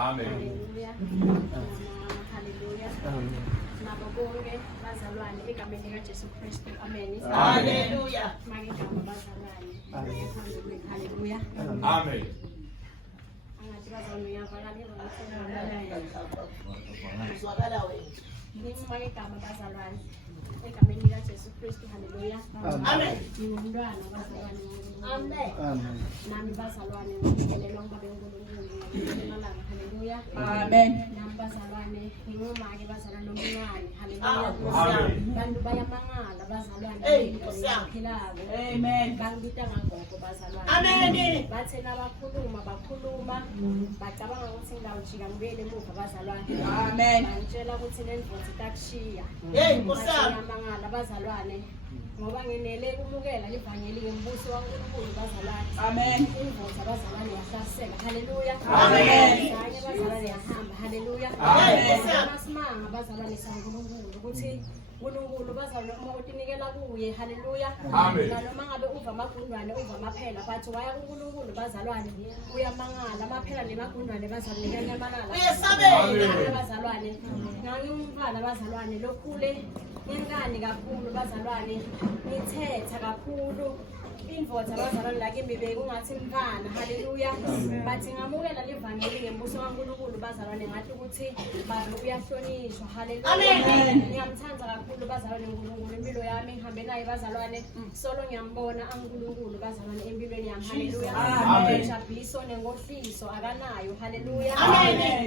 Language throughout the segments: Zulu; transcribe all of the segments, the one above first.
Haleluya. Haleluya. Nabo bonke bazalwane egameni likaJesu Kristu. Amen. Haleluya. Magigama bazalwane. Haleluya. Amen. Angathi bazalwane uyavakala Uzwakala wena. magigama bazalwane egameni likaJesu Kristu. Haleluya. Amen. Ngumntwana bazalwane. Amen. Nami bazalwane ngikelelwa ngoba beNkulunkulu ngemalanga. Haleluya. Amen. Nami bazalwane ngingumake bazalwane nomncane. Haleluya. Amen. Bantu bayamangala bazalwane Nkosiyami. Amen. bangibita ngagogo bazalwane. Amen. Bathena bakhuluma bacabanga ukuthi ngawujika ngibuyele emuva bazalwane. Amen. Bangitshela ukuthi lendvodza itakushiya. Hey, Nkosiyami. Bayamangala bazalwane ngoba nginele kumukela ivangeli ngembuso waNkulunkulu bazalwane. Amen. Indvodza bazalwane yahlasela. Haleluya. Amen. Kanye bazalwane yahamba. Haleluya. Amen. Masimanga bazalwane saNkulunkulu ukuthi uNkulunkulu bazalwane uma utinikela kuye. Haleluya. Amen. Noma ngabe uva amagundwane uva amaphela bathi waya kuNkulunkulu bazalwane uyamangala amaphela nemagundwane bazalwane kuyanyamalala. Uyesabela. Bazalwane ngangimfana bazalwane lokhule ngengani kakhulu bazalwane ngithetha kakhulu indvodza bazalwane lakimi bekungathi mfana. Haleluya. Bathi ngamukela livangeli ngembuso kaNkulunkulu bazalwane ngathi ukuthi babe uyahlonishwa. Haleluya. Ngiyamthanda kakhulu bazalwane uNkulunkulu impilo yami ngihambe naye bazalwane solo ngiyambona aNkulunkulu bazalwane empilweni yami. Haleluya. Jabuliso nengohliso akanayo. Haleluya.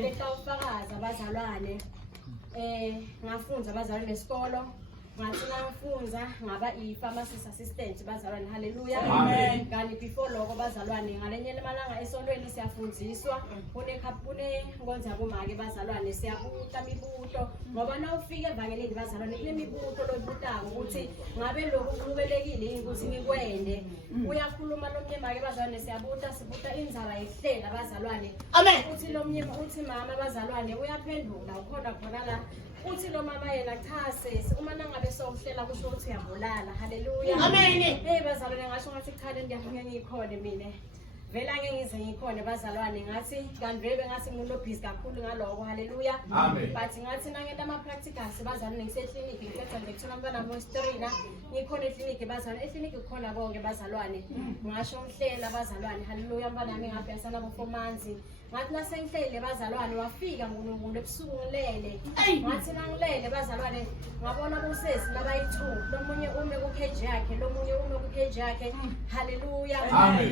Letha ufakaza bazalwane ngafunda bazalwane nesikolo ngathi ngafunda ngaba i-pharmacist assistant bazalwane. Haleluya. Amen. Kanti before lokho bazalwane ngalenye lemalanga esontweni siyafundiswa kune nkonzo yabomake bazalwane siyabuta imibuto ngoba nawufika evangelini bazalwane kunemibuto lobutako ukuthi ngabe lokhu kubelekile yini ukuthi ngikwende. Uyakhuluma lomnye make bazalwane sibuta indzaba yehlela bazalwane. Amen. Uthi lomnye uthi mama bazalwane uyaphendula ukhona khona la uthi lo mama yena cha sesi uma nangabe sokuhlela kusho ukuthi uyabulala. Haleluya. Amen. Hey bazalwane ngasho ngathi cha le ndiyafuna ngikhona mina vela ngeke ngize ngikhona bazalwane ngathi kanti vele ngathi umuntu obhizi kakhulu ngaloko. Haleluya. Amen. But ngathi nangenta ama practicals bazalwane ngiseclinic ngicela ngithola umntwana wesiterina ngikhona eclinic bazalwane eclinic kukhona konke bazalwane ngasho ngihlela bazalwane. Haleluya. Umntwana wami ngapha yasana bo 4 months ngathi nasengihlele bazalwane wafika uNkulunkulu ebusuku ngilele ngathi nangilele bazalwane ngabona kusesi labayi2 lomunye ume ku cage yakhe lomunye ume ku cage yakhe. Haleluya.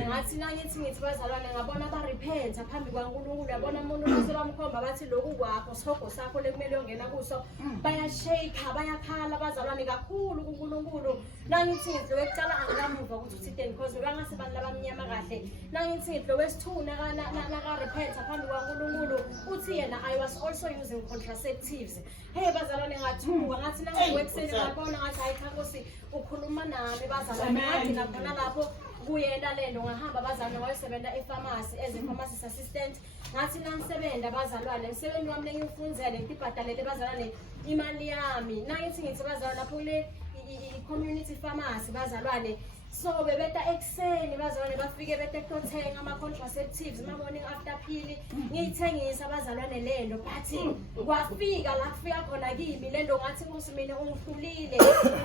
Ngathi nangithi bazalwane ngabona ba repent phambi kwaNkulunkulu yabona umuntu base bamkhomba bathi lokhu kwakho sihoko sakho lekumele ongena kuso bayashake bayakhala bazalwane kakhulu kuNkulunkulu. Nangithi ngidlowe ekucala angikamuva ukuthi uthinte because bangase bantu labamnyama kahle. Nangithi ngidlowe wesithuna naka repent phambi kwaNkulunkulu uthi yena I was also using contraceptives. Hey bazalwane ngathuka ngathi nangiwekuseni ngabona ngathi hayi Nkosi ukhuluma nami bazalwane ngathi ngabona lapho kuyena lento ngahamba bazalwane wayesebenza e-pharmacy as a pharmacist assistant. Ngathi nangisebenza bazalwane umsebenzi wami lengifundzele ngibhadalele bazalwane imali yami. Nangithi ngithi bazalwane lapho kule i-community pharmacy bazalwane so bebeta ekseni bazalwane bafike bete kuthenga ama contraceptives ma morning after pill ngiyithengisa bazalwane lento but kwafika la kufika khona kimi lento ngathi Nkosi mina ungihlulile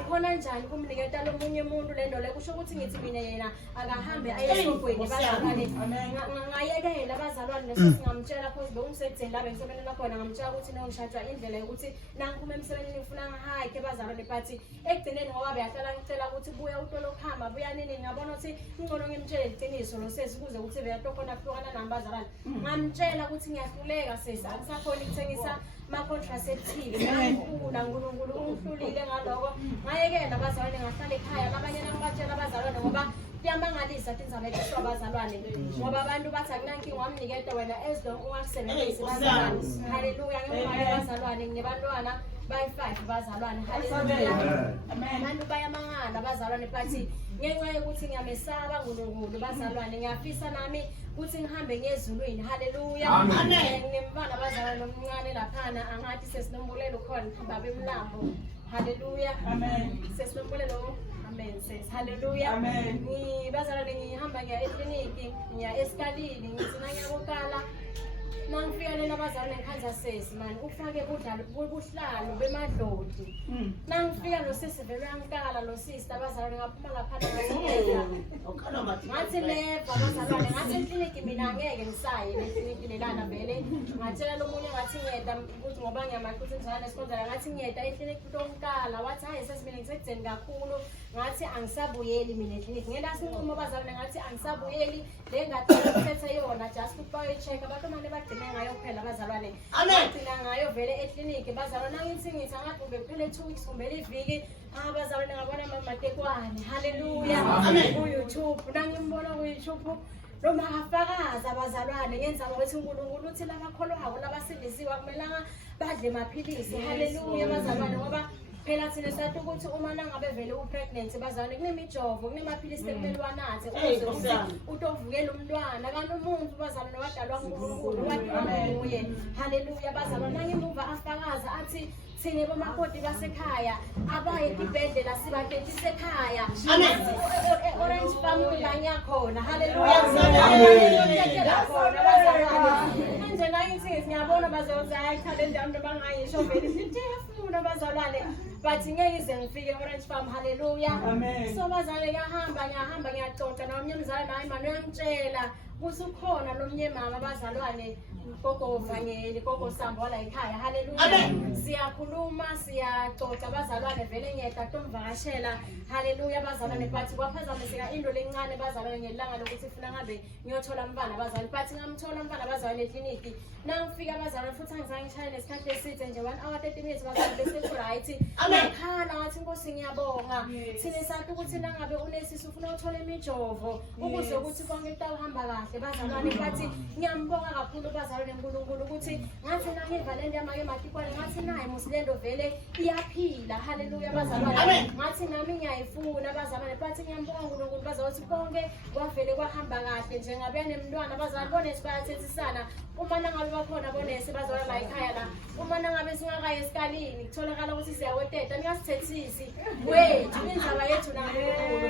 khona njani kumniketa lomunye umuntu lento le kusho ukuthi ngithi mina yena akahambe aye esogweni bazalwane ngayekela bazalwane lesingamtshela cause bekumsedzeni la bengisebenza khona ngamtshela ukuthi nongishajwa indlela yokuthi nangiphuma emsebenzini ngifuna ngihike bazalwane but ekugcineni ngoba beyahlala ngicela ukuthi buya utolo khama buya nini ngabona ukuthi ngcono ngimtshele iqiniso lo sesi kuze ukuthi beyahlokona kuhlokana nami bazalwane ngamtshela ukuthi ngiyahluleka sesi akusakhona ukuthengisa ma contraceptive uNkulunkulu ungihlulile ngaloko ngayekela bazalwane ngahlala ekhaya labanye nangibatshela bazalwane ngoba kuyamangalisa indaba ethiswa bazalwane ngoba abantu bathi akunankinga wamniketa wena as long ungakusebenzisi bazalwane. Haleluya. Ngimangale bazalwane nginebantwana bayi5 bazalwane. Haleluya. Abantu bayamangala bazalwane but ngenxa yokuthi ngiyamesaba uNkulunkulu bazalwane ngiyafisa nami ukuthi ngihambe ngezulwini. Haleluya. Nginemfana bazalwane nomncane laphana angathi sesinombulelo khona baba emlambo. Haleluya. Sesinombulelo. Amen says. Haleluya. Ngibazalwane ngihamba ngiya eclinic ngiya esikalini ngithi nangiyakukala Nangifika lena abazali ngikhanza sesi mani ufake buhlalo bemadlodi. Nangifika lo sisi vele uyankala lo sisi abazali ngaphuma lapha ngathi leva abazalwane ngathi ekliniki mina angeke ngisaye ekliniki lelana vele ngatshela lo munye ngathi ngiyeda ukuthi ngoba ngiyamaqutha njalo esikhonzana ngathi ngiyeda ekliniki utonkala wathi hayi sesimile ngisekudzeni kakhulu ngathi angisabuyeli mina ekliniki ngela sinqumo abazalwane ngathi angisabuyeli le ngathola ukuphethe yona just ukuba check abantu manje bagcine ngayo kuphela abazalwane bagcina ngayo vele ekliniki bazalwane ngithi ngathi ube kuphele 2 weeks kumbe iviki abazalwane ngabona mama Tekwane haleluya ku-YouTube nangimbona ku-YouTube noma afakaza abazalwane ngenza ukuthi uNkulunkulu uthi labakholwako labasindisiwe akumelanga badle amaphilisi haleluya abazalwane ngoba phela thina sathi ukuthi uma nangabe vele upregnant bazalwane kunemijovo kunemaphilisi ekumele wanathe ukuze utovukela umntwana kanti umuntu bazalwane wadalwa nguNkulunkulu wadalwa nguye haleluya bazalwane nangimuva afakaza athi thine bomakoti basekhaya abaye esibhedlela sibadedise ekhaya orange farm nganya khona haleluya manje nangithi ngiyabona bazawuzayi talent yami bangayisho vele sithefuna bazalwane bathi ngeke ize ngifike orange farm haleluya so bazalwane ngiyahamba ngiyaxoxa nomnye umzali naye manje uyangitshela kusukhona nomnye mama bazalwane gogo Vangeli gogo Sambo la ekhaya haleluya siyakhuluma siyaxoxa bazalwane vele ngiyeda tomvakashela haleluya bazalwane bathi kwaphazamiseka into lencane bazalwane ngelanga lokuthi ufuna ngabe ngiyothola umntwana bazalwane bathi ngamthola umntwana bazalwane ekliniki nangifika bazalwane futhi angizange ngishayele nesikhathi eside nje 1 hour 30 minutes bazalwane bese right ngakhala ngathi Nkosi ngiyabonga thine sathi ukuthi nangabe unesisi ufuna uthola imijovo ukuze ukuthi konke kutawuhamba kahle bazalwane bathi ngiyambonga kakhulu bazalwane uNkulunkulu ukuthi ngathi nangiva lento yamake Matikwane ngathi naye musilendo vele iyaphila haleluya bazalwane ngathi nami ngiyayifuna bazalwane bathi ngiyambonga uNkulunkulu bazathi konke kwavele kwahamba kahle njengabe nemntwana bazalwane bonesi bayathethisana uma nangabe bakhona bonesi bazalwane la ekhaya la uma nangabe singakaye esikalini kutholakala ukuthi siyaweteta ningasithethisi wethu indaba yethu naNkulunkulu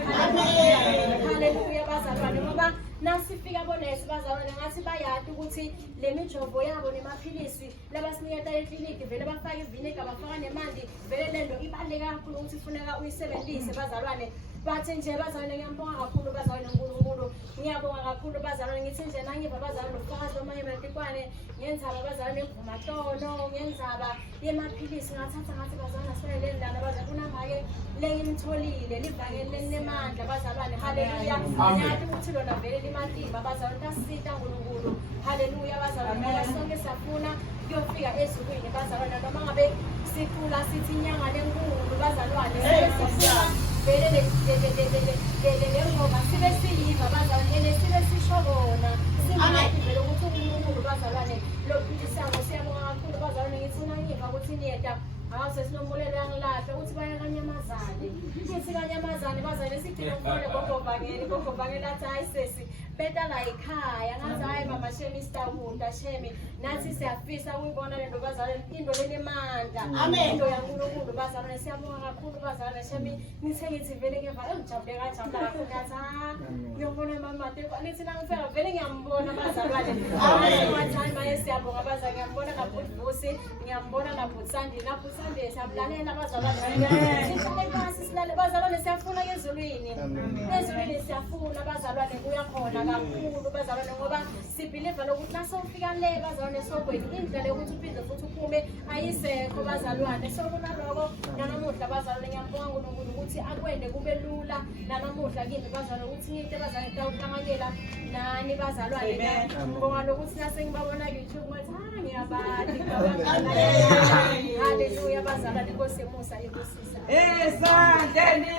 haleluya bazalwane ngoba nasifika bonesi bazalwane ngathi bayati ukuthi le mijovo yabo nemaphilisi labasiniketa ekliniki vele bafaka ivinegar bafaka nemanti vele lento ibaluleke kakhulu ukuthi kufuneka uyisebenzise bazalwane bathi nje bazalwane ngiyambonga kakhulu bazalwane uNkulunkulu ngiyabonga kakhulu bazalwane ngithi nje nangiva bazalwane ufakazi wamanye Matikwane ngenzaba bazalwane ngumatono ngenzaba yemaphilisi ngathatha ngathi bazalwane asele ndana bazalwane kunamake lengimtholile livangele lenemandla bazalwane haleluya ngiyathi ukuthi lona vele limatimba bazalwane tasita uNkulunkulu haleluya bazalwane sonke safuna kuyofika ezulwini bazalwane noma ngabe sicula sithi inyanga lenkulu bazalwane sifuna vele le ngoba sibe siyiva bazalwane sibe sishobona singathi vele ukuthi uNkulunkulu bazalwane lophilisango siyabonga kakhulu bazalwane ngithi nangiva ukuthi niyeda sesinomulelo yangilahle ukuthi bayakanyamazane sithi kanyamazane bazalwane sidinga umfole gogo Vangeli athi hayi sesi beta la ekhaya ngathi hayi mama Shemi sitawunda Shemi nathi siyafisa ukuyibona lento bazalwane into lenemandla into yaNkulunkulu bazalwane siyabonga kakhulu bazalwane Shemi nithe ngithi vele ngeva engijabule kanjalo kakhulu ngathi ngiyobona mama Tekwane nithi nangifika vele ngiyambona bazalwane wathi maye siyabonga bazalwane ngiyambona naBhuti ngiyambona naBhuti Sande siyabulalela bazalwane sihlale phansi silale bazalwane siyafuna ezulwini siyafuna bazalwane kuyakhona kakhulu bazalwane ngoba sibhiliva lokuthi nasofika le bazalwane sokweni indlela yokuthi uphinde futhi uphume ayisekho bazalwane sokunaloko nanamuhla bazalwane ngiyambonga uNkulunkulu ukuthi akwende kube lula nanamuhla kimi bazalwane ukuthi ngite bazalwane tawuhlanganyela nani bazalwane ngibonga lokuthi nasengibabona ku-YouTube ngathi ngiyabadi haleluya bazalwane Nkosi emusa ibusisa esandleni